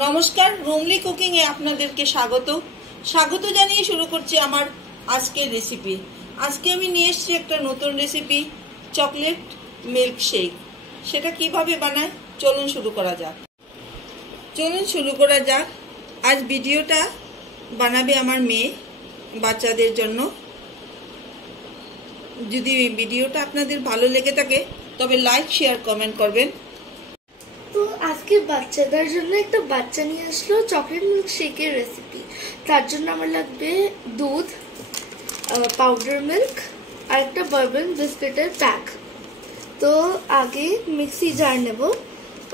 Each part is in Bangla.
নমস্কার, রুমলি কুকিং এ আপনাদেরকে স্বাগত জানিয়ে শুরু করছি আমার আজকের রেসিপি। আজকে আমি নিয়ে এসেছি একটা নতুন রেসিপি, চকলেট মিল্ক শেক। সেটা কিভাবে বানায় চলুন শুরু করা যাক। আজ ভিডিওটা বানাবে আমার মেয়ে, বাচ্চাদের জন্য। যদি ভিডিওটা আপনাদের ভালো লেগে থাকে তবে লাইক, শেয়ার, কমেন্ট করবেন। তো আজকে বাচ্চাদের জন্য একটা বাচ্চা নিয়ে আসলো চকলেট মিল্ক শেকের রেসিপি। তার জন্য আমার লাগবে দুধ, পাউডার মিল্ক আর একটা বারবন বিস্কিটের প্যাক। তো আগে মিক্সি জার নেব,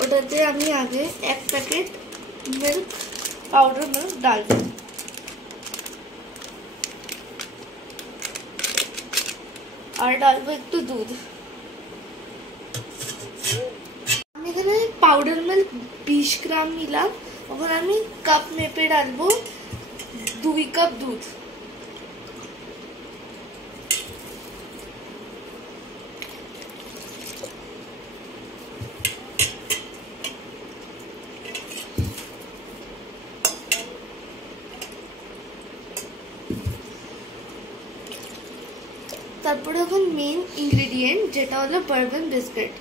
ওটাতে আমি আগে এক প্যাকেট মিল্ক, পাউডার মিল্ক ডালবো। আর ডালবো একটু দুধ। আমি এখানে পাউডার মিল্ক 20 গ্রাম নিলাম। ওখানে আমি কাপ মেপে ডালবো 2 কাপ দুধ। তারপরে এখন মেইন ইনগ্রেডিয়েন্ট যেটা হলো বারবন বিস্কিট।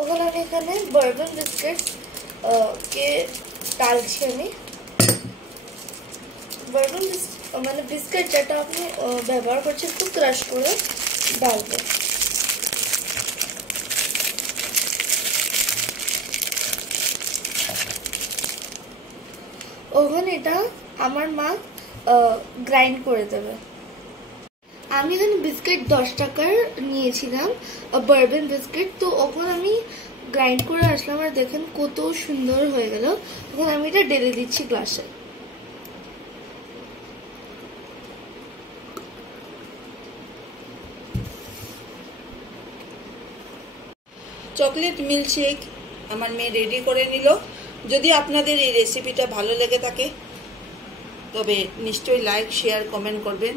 ওখানে আমি এখানে বারবন বিস্কিট কে ডালছি। আমি বারবন মানে বিস্কিট যেটা আপনি ব্যবহার করছেন একটু ক্রাশ করে ডালবেন। ওখানে এটা আমার মা গ্রাইন্ড করে দেবে। আমি এখানে বিস্কিট 10 টাকার নিয়েছিলাম, বারবন বিস্কিট। তো ওখানে আমি গ্রাইন্ড করে আসলাম আর দেখেন কত সুন্দর হয়ে গেল। এখন আমি এটা ঢেলে দিচ্ছি গ্লাসে। চকলেট মিল্ক শেক আমার মেয়ে রেডি করে নিল। যদি আপনাদের এই রেসিপিটা ভালো লেগে থাকে তবে নিশ্চয়ই লাইক, শেয়ার, কমেন্ট করবেন।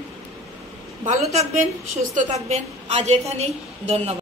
ভালো থাকবেন, সুস্থ থাকবেন। আজ এখানেই, ধন্যবাদ।